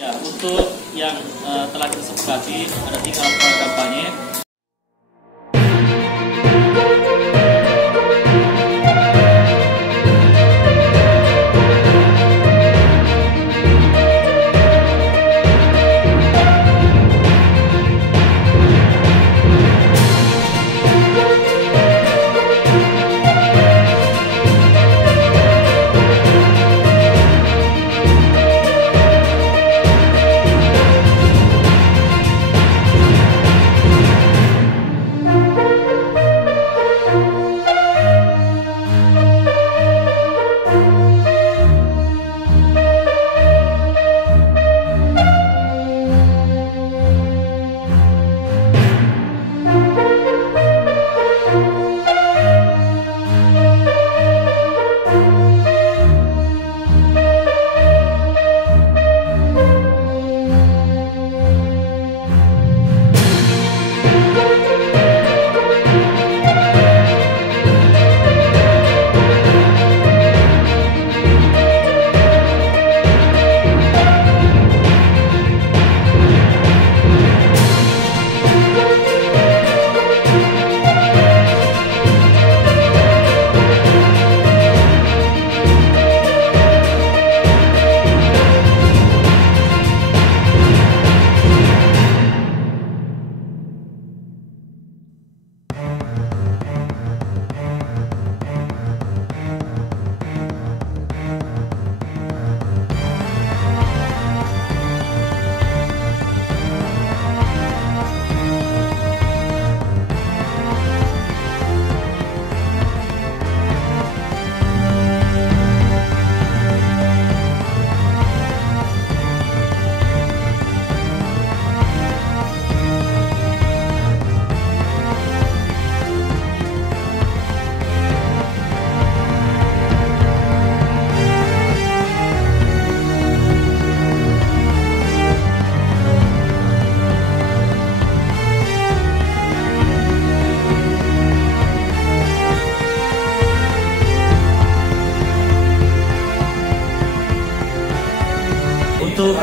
Ya, untuk yang telah disepakati ada 3 alat kampanye. Untuk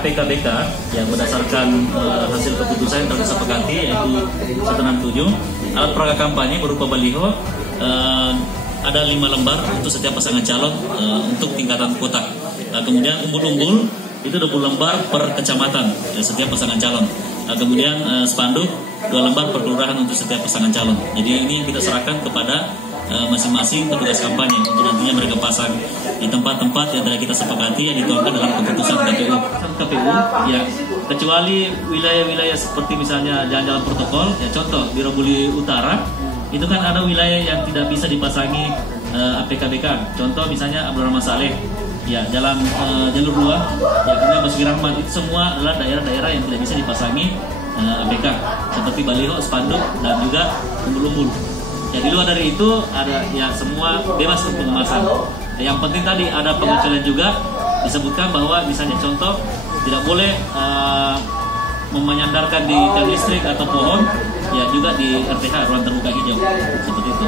APKBK yang berdasarkan hasil keputusan yang telah disepakati yaitu 167 alat peraga kampanye berupa baliho ada 5 lembar untuk setiap pasangan calon untuk tingkatan kota. Kemudian umbul-umbul itu 20 lembar per kecamatan setiap pasangan calon. Kemudian spanduk 2 lembar per kelurahan untuk setiap pasangan calon. Jadi ini kita serahkan kepada masing-masing petugas kampanye untuk nantinya mereka pasang di tempat-tempat yang telah kita sepakati yang dituangkan dalam keputusan KPU ya, kecuali wilayah-wilayah seperti misalnya jalan-jalan protokol ya, contoh Birobuli Utara itu kan ada wilayah yang tidak bisa dipasangi APKBK, contoh misalnya Abdul Rahman Saleh ya, jalan jalur 2 ya, kemudian Basuki Rahmat, itu semua adalah daerah-daerah yang tidak bisa dipasangi APK seperti baliho, spanduk dan juga umbul-umbul. Ya, di luar dari itu ada ya semua bebas untuk pengemasan. Yang penting tadi ada pengecualian juga disebutkan bahwa misalnya contoh tidak boleh menyandarkan di tiang listrik atau pohon, ya juga di RTH ruang terbuka hijau seperti itu.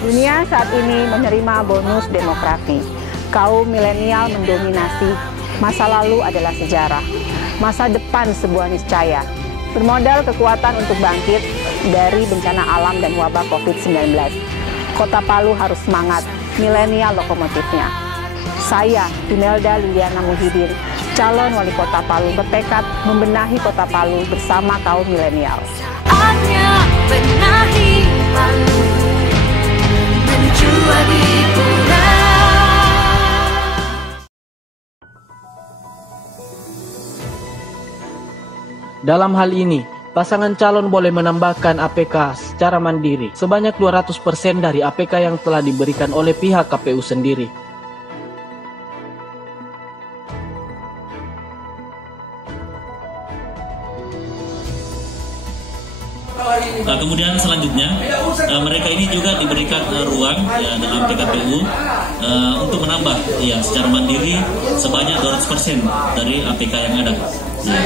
Dunia saat ini menerima bonus demografi. Kaum milenial mendominasi. Masa lalu adalah sejarah. Masa depan sebuah niscaya. Bermodal kekuatan untuk bangkit dari bencana alam dan wabah COVID-19. Kota Palu harus semangat, milenial lokomotifnya. Saya, Imelda Liliana Muhyiddin, calon wali kota Palu, bertekad membenahi kota Palu bersama kaum milenial. Benahi Palu, menuju Adipura. Dalam hal ini, pasangan calon boleh menambahkan APK secara mandiri sebanyak 200% dari APK yang telah diberikan oleh pihak KPU sendiri. Kemudian selanjutnya mereka ini juga diberikan ruang ya, dalam PKPU untuk menambah ya secara mandiri sebanyak 200% dari APK yang ada. Ya.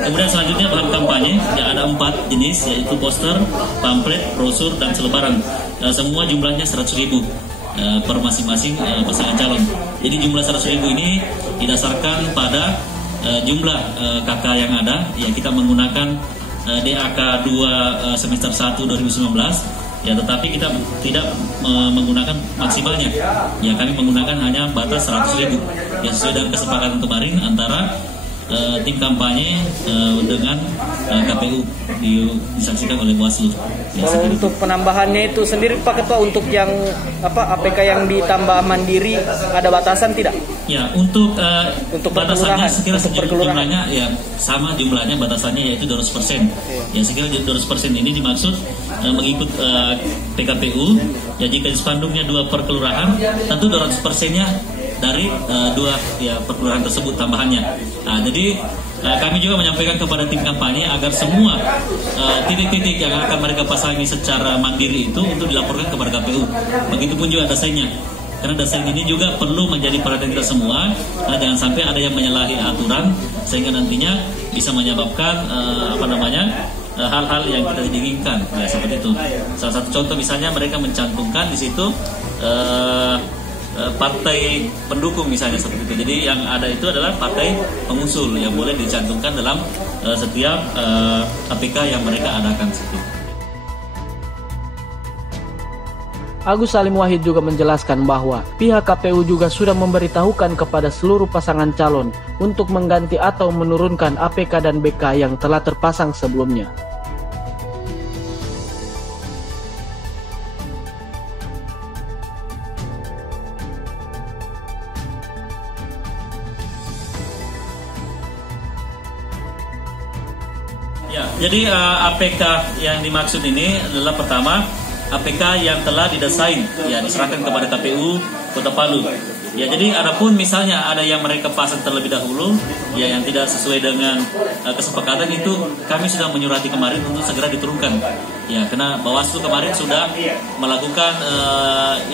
Kemudian selanjutnya bahan kampanye ya, ada 4 jenis, yaitu poster, pamflet, brosur, dan selebaran. Semua jumlahnya 100.000 per masing-masing pasangan calon. Jadi jumlah 100.000 ini didasarkan pada jumlah KK yang ada. Ya, kita menggunakan DAK 2 semester 1 2019. Ya, tetapi kita tidak menggunakan maksimalnya. Ya, kami menggunakan hanya batas 100.000. Ya, sesuai dengan kesepakatan kemarin antara tim kampanye dengan KPU disaksikan oleh Bawaslu. Ya, kalau untuk penambahannya itu sendiri Pak Ketua, untuk yang APK yang ditambah mandiri ada batasan tidak? Ya, untuk batasannya sekira jumlahnya ya sama jumlahnya, batasannya yaitu 200%. Ya, sekira 200% ini dimaksud mengikut PKPU. Ya, jika spanduknya 2 per kelurahan, tentu 200%-nya dari 2 ya perkelurahan tersebut tambahannya. Nah, jadi kami juga menyampaikan kepada tim kampanye agar semua titik-titik yang akan mereka pasangi secara mandiri itu untuk dilaporkan kepada KPU. Begitupun juga desainnya. Karena desain ini juga perlu menjadi perhatian kita semua, karena jangan sampai ada yang menyalahi aturan sehingga nantinya bisa menyebabkan hal-hal yang kita inginkan. Ya, seperti itu. Salah satu contoh misalnya mereka mencantumkan di situ partai pendukung misalnya seperti itu. Jadi yang ada itu adalah partai pengusul yang boleh dicantumkan dalam setiap APK yang mereka adakan. Agus Salim Wahid juga menjelaskan bahwa pihak KPU juga sudah memberitahukan kepada seluruh pasangan calon untuk mengganti atau menurunkan APK dan BK yang telah terpasang sebelumnya. Ya, jadi APK yang dimaksud ini adalah pertama APK yang telah didesain, ya diserahkan kepada KPU Kota Palu. Ya, jadi adapun misalnya ada yang mereka pasang terlebih dahulu, ya yang tidak sesuai dengan kesepakatan itu kami sudah menyurati kemarin untuk segera diturunkan. Ya, karena Bawaslu kemarin sudah melakukan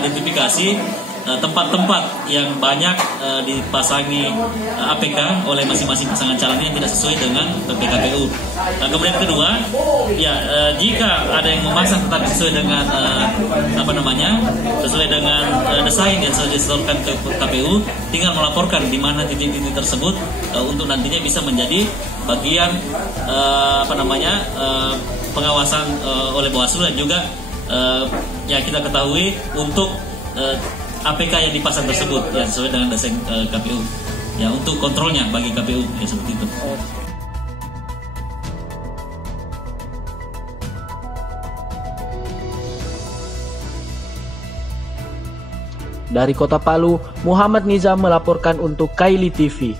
identifikasi tempat-tempat yang banyak dipasangi APK oleh masing-masing pasangan calon yang tidak sesuai dengan PKPU. Kemudian kedua, ya jika ada yang memasang tetapi sesuai dengan sesuai dengan desain yang sudah disetorkan ke KPU, tinggal melaporkan di mana titik-titik tersebut untuk nantinya bisa menjadi bagian pengawasan oleh Bawaslu, dan juga ya kita ketahui untuk APK yang dipasang tersebut ya sesuai dengan desain KPU. Ya, untuk kontrolnya bagi KPU ya seperti itu. Dari Kota Palu, Muhammad Nizam melaporkan untuk Kaili TV.